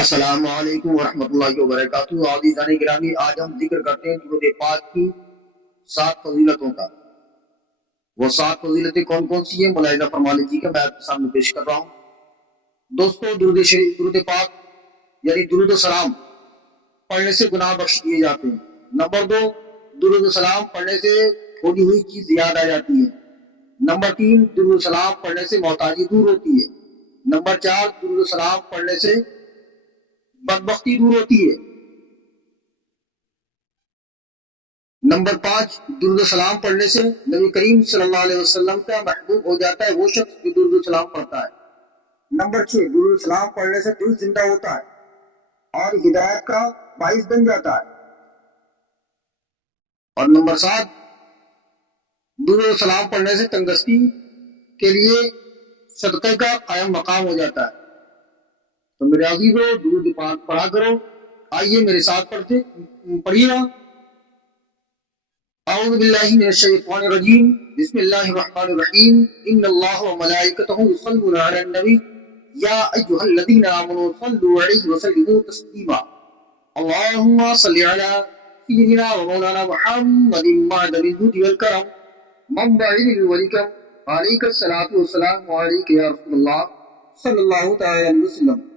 السلام علیکم ورحمۃ اللہ وبرکاتہ۔ عزیزان گرامی، آج ہم ذکر کرتے ہیں درود پاک کی 7 فضیلتوں کا۔ وہ 7 فضیلتیں کون کون سی ہیں ملاحظہ فرما لیجیے گا، میں آپ کے سامنے پیش کر رہا ہوں۔ دوستو، درود پاک یعنی درود و سلام پڑھنے سے گناہ بخش دیے جاتے ہیں۔ نمبر 2، درود و سلام پڑھنے سے تھوڑی ہوئی چیز یاد آ جاتی ہے۔ نمبر 3، درود و سلام پڑھنے سے محتاجی دور ہوتی ہے۔ نمبر 4، درود و سلام پڑھنے سے بدبختی دور ہوتی ہے۔ نمبر 5، درود و سلام پڑھنے سے نبی کریم صلی اللہ علیہ وسلم کا محبوب ہو جاتا ہے وہ شخص جو درود و سلام پڑھتا ہے۔ نمبر 6، درود و سلام پڑھنے سے دل زندہ ہوتا ہے اور ہدایت کا باعث بن جاتا ہے۔ اور نمبر 7، درود و سلام پڑھنے سے تندرستی کے لیے صدقے کا قائم مقام ہو جاتا ہے۔ تو میرے عزیزو، درود پاک پڑھا کرو۔ آئیے میرے ساتھ پڑھیے نا۔ اعوذ باللہ من الشیطان الرجیم، بسم اللہ الرحمن الرحیم، ان اللہ وملائکتہ یصلون علی النبی یا ایھا الذین آمنوا صلوا علیہ وسلموا تسلیما۔ اللہم صل علی سیدنا ومولانا محمد معدن الجود والکرم منبع العلم والحکم، علیک الصلاۃ والسلام علیک یا رسول اللہ صلی اللہ تعالی علیہ وسلم۔